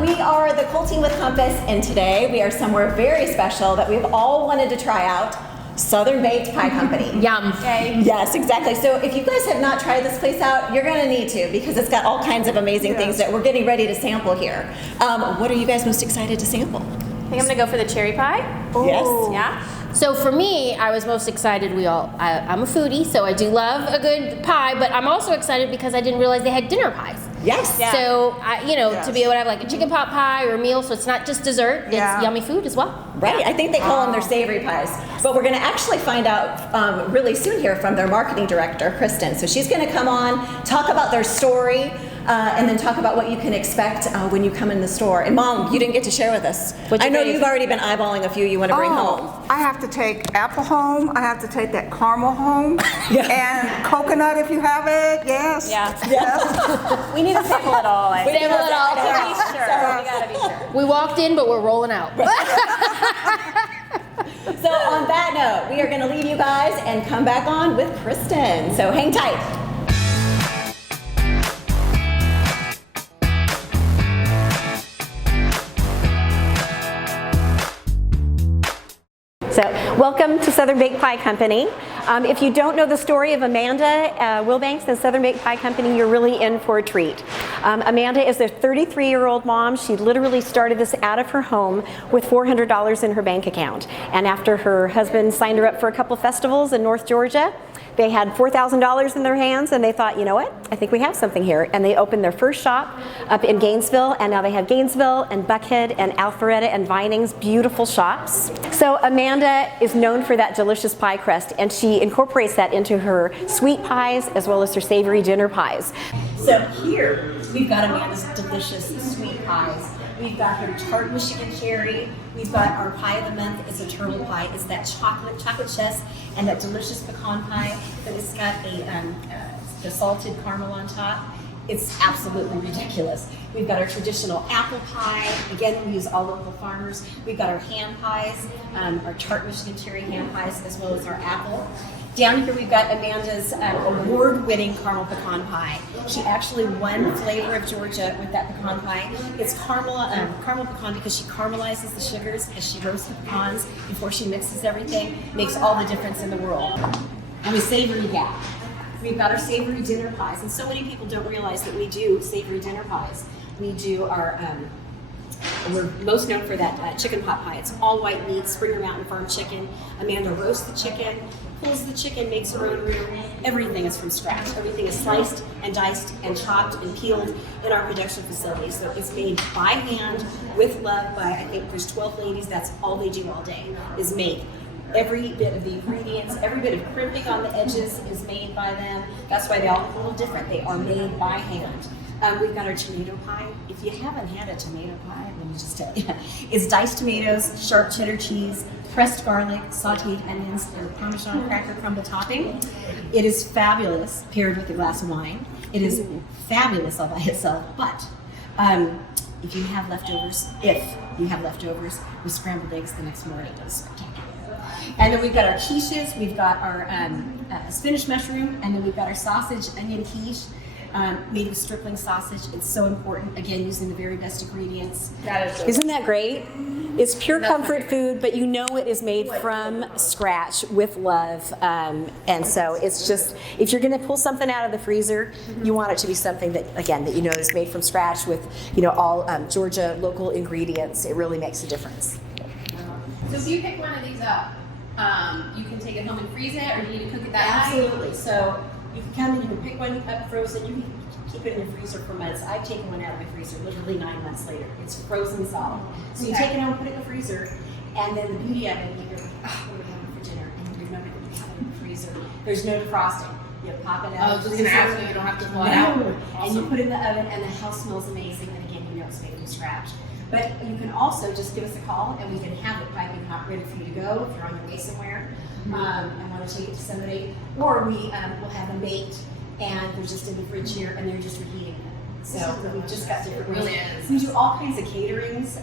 We are the Cole Team with Compass, and today we are somewhere very special that we've all wanted to try out. Southern Baked Pie Company. Yum. Okay. Yes, exactly. So if you guys have not tried this place out, you're going to need to, because it's got all kinds of amazing things that we're getting ready to sample here. What are you guys most excited to sample? I think I'm going to go for the cherry pie. Yes. Yeah. So for me, I was most excited. I'm a foodie, so I do love a good pie, but I'm also excited because I didn't realize they had dinner pies. Yes. Yeah. So, to be able to have like a chicken pot pie or a meal, so it's not just dessert, it's yummy food as well. Right, I think they call them their savory pies. But we're going to actually find out really soon here from their marketing director, Kristin. So she's going to come on, talk about their story, and then talk about what you can expect when you come in the store. And Mom, you didn't get to share with us. I know you've already been eyeballing a few you want to bring home. I have to take apple home, I have to take that caramel home, and coconut if you have it, yes. Yeah. Yes. We need to sample it all. I think. Sample it all. To be sure. We gotta be sure. We walked in, but we're rolling out. So on that note, we are going to leave you guys and come back on with Kristin. So hang tight. So, welcome to Southern Baked Pie Company. If you don't know the story of Amanda Wilbanks and Southern Baked Pie Company, you're really in for a treat. Amanda is a 33-year-old mom. She literally started this out of her home with $400 in her bank account. And after her husband signed her up for a couple festivals in North Georgia, they had $4,000 in their hands, and they thought, you know what, I think we have something here. And they opened their first shop up in Gainesville, and now they have Gainesville and Buckhead and Alpharetta and Vining's, beautiful shops. So Amanda is known for that delicious pie crust, and she incorporates that into her sweet pies as well as her savory dinner pies. So here we've got Amanda's delicious sweet pies. We've got her tart Michigan cherry. We've got our pie of the month. It's a turtle pie. It's that chocolate chess and that delicious pecan pie, but it's got the salted caramel on top. It's absolutely ridiculous. We've got our traditional apple pie. Again, we use all local farmers. We've got our ham pies, our tart Michigan cherry ham pies, as well as our apple. Down here we've got Amanda's award-winning caramel pecan pie. She actually won Flavor of Georgia with that pecan pie. It's caramel pecan because she caramelizes the sugars as she roasts the pecans before she mixes everything. Makes all the difference in the world. And we savory gap. We've got our savory dinner pies, and so many people don't realize that we do savory dinner pies. We do our we're most known for that chicken pot pie. It's all white meat, Springer Mountain Farm chicken. Amanda roasts the chicken, pulls the chicken, makes her own roux. Everything is from scratch. Everything is sliced and diced and chopped and peeled in our production facility. So it's made by hand with love by, I think there's 12 ladies. That's all they do all day, is make every bit of the ingredients, every bit of crimping on the edges is made by them. That's why they all look a little different. They are made by hand. We've got our tomato pie. If you haven't had a tomato pie, let me just tell you, it's diced tomatoes, sharp cheddar cheese, pressed garlic, sauteed onions, and Parmesan cracker crumble topping. It is fabulous paired with a glass of wine. It is fabulous all by itself, but if you have leftovers, with scrambled eggs the next morning, it's spectacular. And then we've got our quiches, we've got our spinach mushroom, and then we've got our sausage onion quiche. Made with stripling sausage. It's so important, again, using the very best ingredients. Isn't that great? It's pure comfort food, but you know it is made from scratch with love. And so it's just, if you're going to pull something out of the freezer, you want it to be something that, again, that you know is made from scratch with, all Georgia local ingredients. It really makes a difference. So if you pick one of these up, you can take it home and freeze it, or do you need to cook it that night? Absolutely. So you can come and you can pick one up frozen. You can keep it in the freezer for months. I've taken one out of my freezer literally 9 months later. It's frozen solid. So you take it home, put it in the freezer, and then the beauty of it, you're like, what are we having for dinner? And you remember that you have it in the freezer. There's no defrosting. You pop it out. Oh, just an after, you don't have to pull it out. And you put it in the oven, and the house smells amazing. And again, you know it's made from scratch. But you can also just give us a call, and we can have it piping hot, ready for you to go if you're on your way somewhere and want to take it to somebody. Or we will have them baked, and they're just in the fridge here, and they're just reheating them. So we've just got different ways. We do all kinds of caterings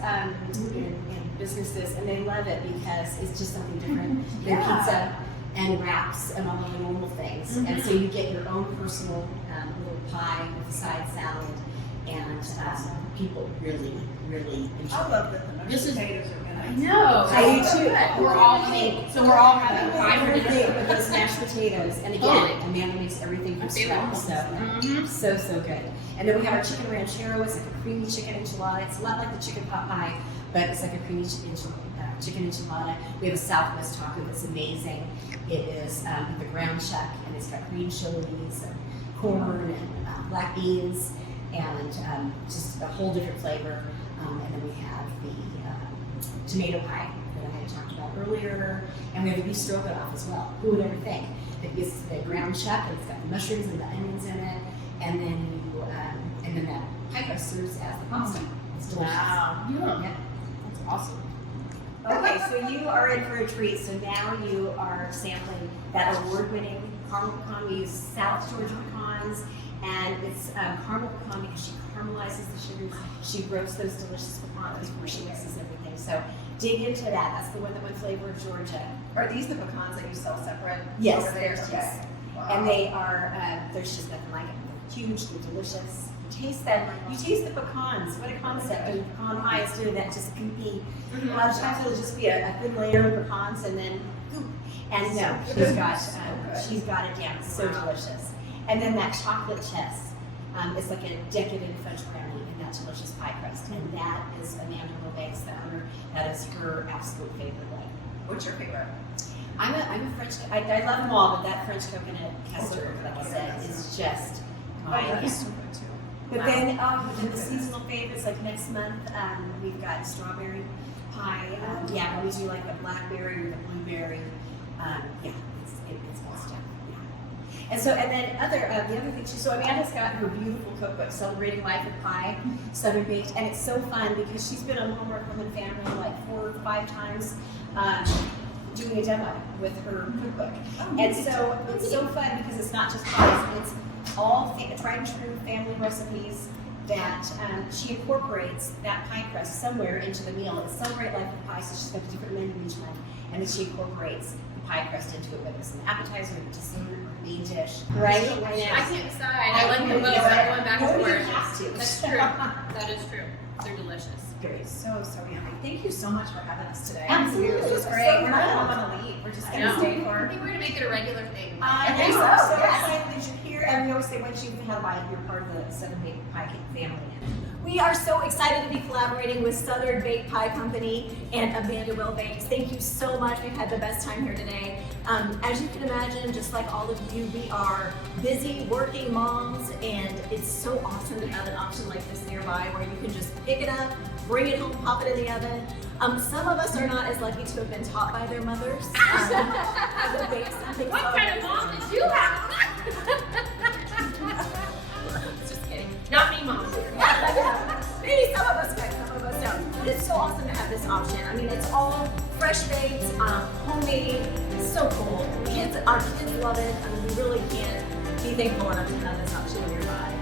in businesses, and they love it because it's just something different than pizza and wraps and all of the normal things. And so you get your own personal little pie with a side salad and people really enjoy I it. love that the mashed potatoes are I gonna. know. I do too. We're all having pie for Everything dinner. with those mashed potatoes, and again, Amanda makes everything from favorite scratch, ones. so good. And then we have our chicken ranchero. It's like a creamy chicken enchilada. It's a lot like the chicken pot pie, but it's like a creamy chicken enchilada. We have a Southwest taco that's amazing. It is the ground chuck, and it's got green chilies and corn and black beans, and just a whole different flavor. And then we have the tomato pie that I had talked about earlier, and we have a beef stroganoff as well. Who would ever think? It's the ground chuck, and it's got the mushrooms and the onions in it, and then and then that pie crust serves as the pasta. It's delicious. Wow. Yeah. That's awesome. Okay, so you are in for a treat. So now you are sampling that award-winning caramel pecan. We use South Georgia pecans, and it's caramel pecan because she caramelizes the sugars. She roasts those delicious pecans before she mixes everything. So dig into that. That's the one that went flavor of Georgia. Are these the pecans that you sell separate? Yes, over there? yes. Okay. Wow. And they are, there's just nothing like it. They're huge, they're delicious. You taste that, you taste the pecans. What a concept. And pecan pie is doing that just can be, a lot of times it'll just be a thin layer of pecans and then, ooh. And no, she's got it down. It's so delicious. And then that chocolate chess is like a decadent French brownie in that delicious pie crust. And that is Amanda Milbank's, the owner. That is her absolute favorite one. What's your favorite? I'm a French, I love them all, but that French coconut custard, like I said, is just my. But then, the seasonal favorites, like next month, we've got strawberry pie. We do like the blackberry or the blueberry. It's all stuff. Yeah. And so, and then the other thing, so Amanda's got her beautiful cookbook, Celebrating Life with Pie, Southern Baked, and it's so fun because she's been on Hallmark Home and Family like 4 or 5 times. Doing a demo with her cookbook. And so it's so fun because it's not just pies, it's all tried and true family recipes that she incorporates that pie crust somewhere into the meal. It's Celebrate Life with Pie, so she's got a different menu each month, and then she incorporates the pie crust into it, whether it's an appetizer, or dessert, or a main dish. Right? I know. I can't decide. I like them both. I'm going back and Nobody forth. has to. That's true. That is true. They're delicious. Great. So yummy. Thank you so much for having us today. Absolutely. This was great. We're not going to leave. We're just I going to know. stay I for. think we're gonna make it a regular thing. I think know. so, So yes. excited that you're here, and we always say once you've had a bite, you're part of the Southern Baked Pie family. We are so excited to be collaborating with Southern Baked Pie Company and Amanda Milbank. Thank you so much. We've had the best time here today. As you can imagine, just like all of you, we are busy working moms, and it's so awesome to have an option like this nearby where you can just pick it up, bring it home, pop it in the oven. Some of us are not as lucky to have been taught by their mothers how to bake something. What kind of mom did you have? Just kidding. Not me, mom. Maybe some of us can, some of us don't. But it's so awesome to have this option. I mean, it's all fresh baked, homemade. It's so cool. Our kids love it. I mean, we really can't be thankful enough to have this option nearby.